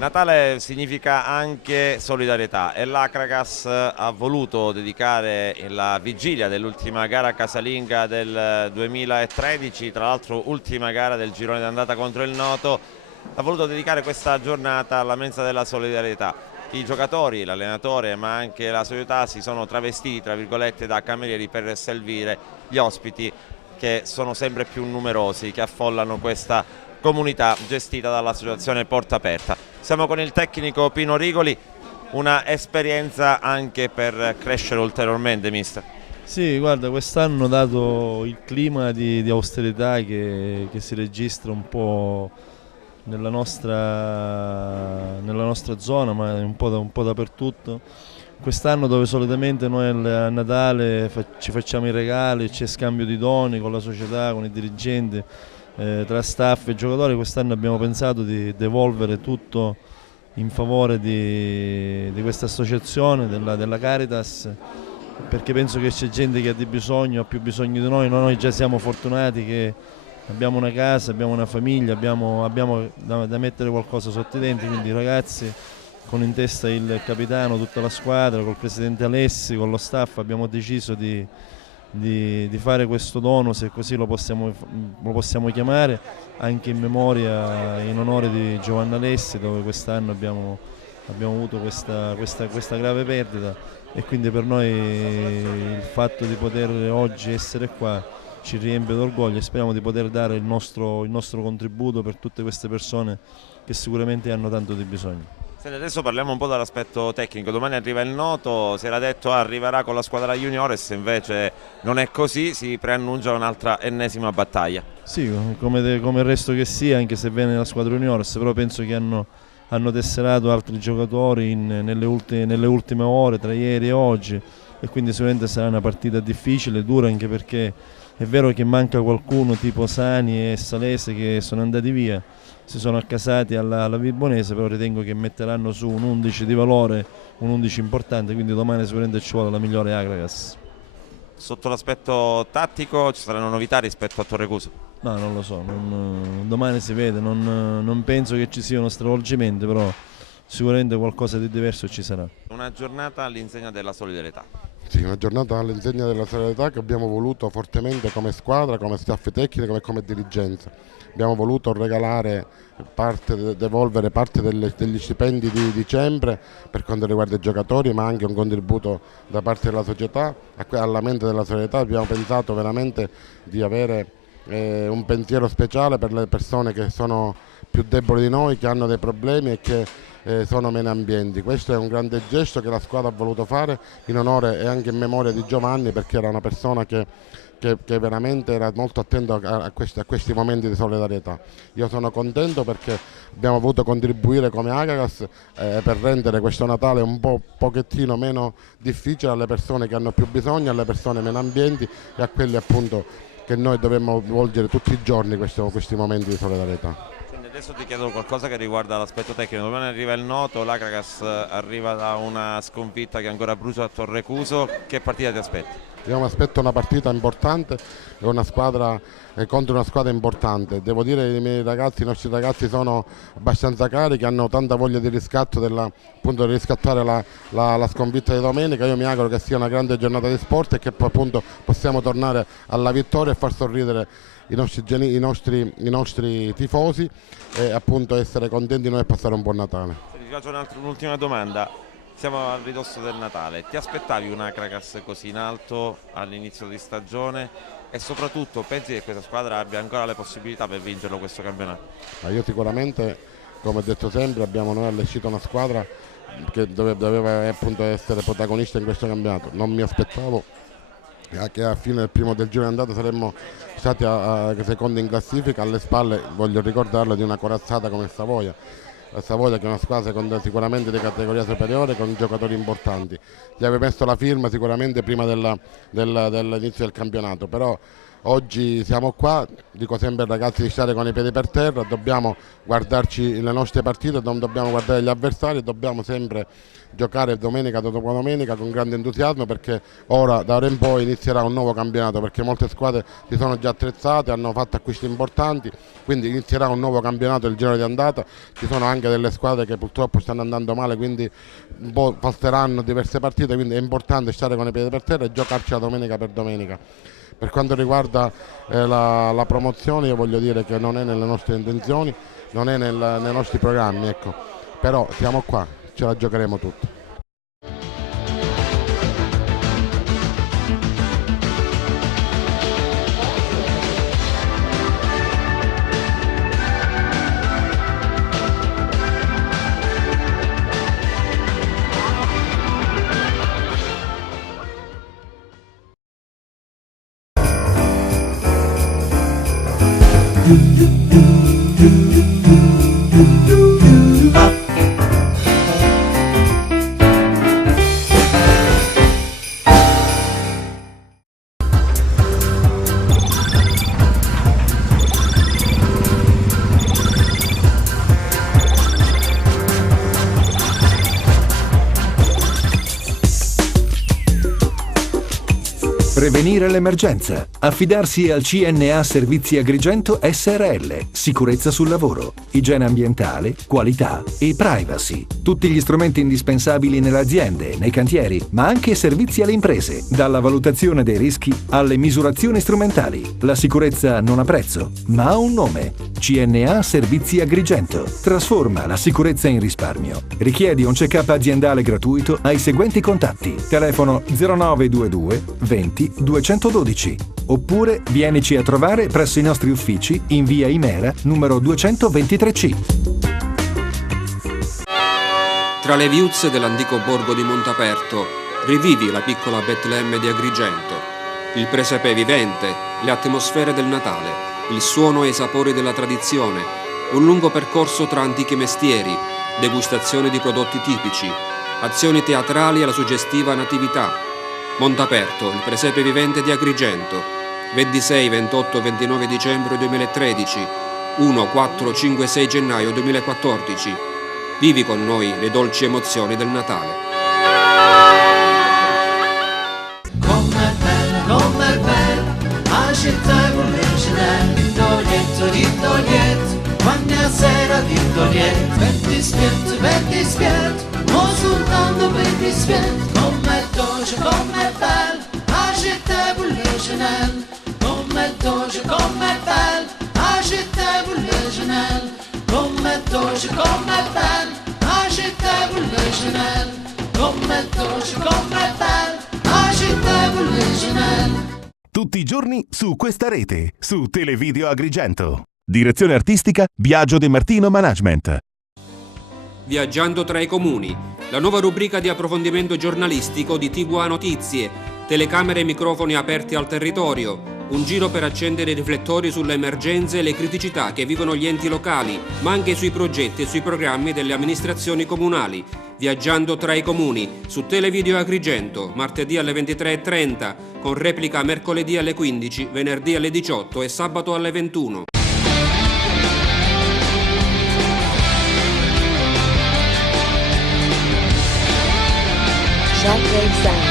Natale significa anche solidarietà e l'Acragas ha voluto dedicare la vigilia dell'ultima gara casalinga del 2013, tra l'altro ultima gara del girone d'andata contro il Noto, ha voluto dedicare questa giornata alla mensa della solidarietà. I giocatori, l'allenatore ma anche la società si sono travestiti tra virgolette da camerieri per servire gli ospiti che sono sempre più numerosi, che affollano questa comunità gestita dall'associazione Porta Aperta. Siamo con il tecnico Pino Rigoli, una esperienza anche per crescere ulteriormente, mister. Sì, guarda, quest'anno dato il clima di austerità che si registra un po' nella nostra zona, ma un po' dappertutto. Quest'anno dove solitamente noi a Natale ci facciamo i regali, c'è scambio di doni con la società, con i dirigenti, tra staff e giocatori, quest'anno abbiamo pensato di devolvere tutto in favore di questa associazione, della Caritas, perché penso che c'è gente che ha più bisogno di noi. Noi già siamo fortunati che abbiamo una casa, abbiamo una famiglia, abbiamo da mettere qualcosa sotto i denti, quindi i ragazzi con in testa il capitano, tutta la squadra, col presidente Alessi, con lo staff abbiamo deciso di fare questo dono, se così lo possiamo chiamare, anche in memoria, in onore di Giovanna Alessi, dove quest'anno abbiamo avuto questa grave perdita, e quindi per noi il fatto di poter oggi essere qua ci riempie d'orgoglio e speriamo di poter dare il nostro contributo per tutte queste persone che sicuramente hanno tanto di bisogno. Senti, adesso parliamo un po' dall'aspetto tecnico. Domani arriva il Noto, si era detto arriverà con la squadra juniores, invece non è così, si preannuncia un'altra ennesima battaglia. Sì, come il resto che sia, anche se viene la squadra juniores, però penso che hanno tesserato altri giocatori nelle ultime ore, tra ieri e oggi, e quindi sicuramente sarà una partita difficile, dura, anche perché è vero che manca qualcuno tipo Sani e Salese che sono andati via, si sono accasati alla Vibonese, però ritengo che metteranno su un 11 di valore, un 11 importante, quindi domani sicuramente ci vuole la migliore Acragas. Sotto l'aspetto tattico ci saranno novità rispetto a Torrecuso? No, non lo so, domani si vede, non penso che ci sia uno stravolgimento, però sicuramente qualcosa di diverso ci sarà. Una giornata all'insegna della solidarietà. Sì, una giornata all'insegna della solidarietà che abbiamo voluto fortemente come squadra, come staff tecnico e come dirigenza. Abbiamo voluto regalare devolvere parte degli stipendi di dicembre per quanto riguarda i giocatori, ma anche un contributo da parte della società alla mente della solidarietà. Abbiamo pensato veramente di avere un pensiero speciale per le persone che sono più deboli di noi, che hanno dei problemi e che sono meno ambienti. Questo è un grande gesto che la squadra ha voluto fare in onore e anche in memoria di Giovanni, perché era una persona che veramente era molto attento a questi momenti di solidarietà. Io sono contento perché abbiamo voluto contribuire come Acragas per rendere questo Natale un pochettino meno difficile alle persone che hanno più bisogno, alle persone meno ambienti e a quelli appunto che noi dovremmo volgere tutti i giorni questi momenti di solidarietà. Adesso ti chiedo qualcosa che riguarda l'aspetto tecnico. Domani arriva il Noto, l'Acragas arriva da una sconfitta che ancora brucia a Torrecuso. Che partita ti aspetti? Io mi aspetto una partita importante e una squadra contro una squadra importante. Devo dire che i nostri ragazzi sono abbastanza carichi, hanno tanta voglia di riscatto, appunto, di riscattare la sconfitta di domenica. Io mi auguro che sia una grande giornata di sport e che poi appunto possiamo tornare alla vittoria e far sorridere i nostri tifosi e appunto essere contenti noi e passare un buon Natale. Ti faccio un'ultima domanda. Siamo al ridosso del Natale, ti aspettavi un Acragas così in alto all'inizio di stagione e soprattutto pensi che questa squadra abbia ancora le possibilità per vincerlo questo campionato? Ma io sicuramente, come ho detto sempre, abbiamo noi allestito una squadra che doveva appunto essere protagonista in questo campionato. Non mi aspettavo che a fine del giro di andata saremmo stati secondi in classifica, alle spalle, voglio ricordarlo, di una corazzata come il Savoia. La Savoia che è una squadra sicuramente di categoria superiore con giocatori importanti. Gli aveva messo la firma sicuramente prima dell'inizio del campionato, però Oggi siamo qua, dico sempre ai ragazzi di stare con i piedi per terra, dobbiamo guardarci le nostre partite, non dobbiamo guardare gli avversari, dobbiamo sempre giocare domenica dopo domenica con grande entusiasmo, perché da ora in poi inizierà un nuovo campionato, perché molte squadre si sono già attrezzate, hanno fatto acquisti importanti, quindi inizierà un nuovo campionato, il giro di andata. Ci sono anche delle squadre che purtroppo stanno andando male, quindi un po' passeranno diverse partite, quindi è importante stare con i piedi per terra e giocarci la domenica per domenica. Per quanto riguarda la promozione, io voglio dire che non è nelle nostre intenzioni, non è nei nostri programmi, ecco. Però siamo qua, ce la giocheremo tutti. Prevenire l'emergenza. Affidarsi al CNA Servizi Agrigento SRL. Sicurezza sul lavoro, igiene ambientale, qualità e privacy. Tutti gli strumenti indispensabili nelle aziende, nei cantieri, ma anche servizi alle imprese. Dalla valutazione dei rischi alle misurazioni strumentali. La sicurezza non ha prezzo, ma ha un nome. CNA Servizi Agrigento. Trasforma la sicurezza in risparmio. Richiedi un check-up aziendale gratuito ai seguenti contatti. Telefono 0922 20 212 oppure vienici a trovare presso i nostri uffici in via Imera numero 223C. Tra le viuzze dell'antico borgo di Montaperto rivivi la piccola Betlemme di Agrigento, il presepe vivente, le atmosfere del Natale, il suono e i sapori della tradizione, un lungo percorso tra antichi mestieri, degustazioni di prodotti tipici, azioni teatrali alla suggestiva natività. Montaperto, il presepe vivente di Agrigento, 26, 28 e 29 dicembre 2013, 1, 4, 5 e 6 gennaio 2014. Vivi con noi le dolci emozioni del Natale. Com'è bella, la città con l'originale, Dito liet, quando sera Dito liet, ben dispiet, non soltanto ben dispiet, com'è dolce, com'è bella, la città con l'originale, com'è dolce, com'è bella, la città con l'originale, com'è dolce, com'è bella, la città con l'originale, com'è dolce, com'è bella, la città con l'originale. Tutti i giorni su questa rete, su Televideo Agrigento. Direzione artistica Biagio De Martino Management. Viaggiando tra i comuni, la nuova rubrica di approfondimento giornalistico di TVA Notizie, telecamere e microfoni aperti al territorio, un giro per accendere i riflettori sulle emergenze e le criticità che vivono gli enti locali, ma anche sui progetti e sui programmi delle amministrazioni comunali. Viaggiando tra i comuni, su Televideo Agrigento, martedì alle 23:30, con replica mercoledì alle 15, venerdì alle 18 e sabato alle 21. Shockwave Sound.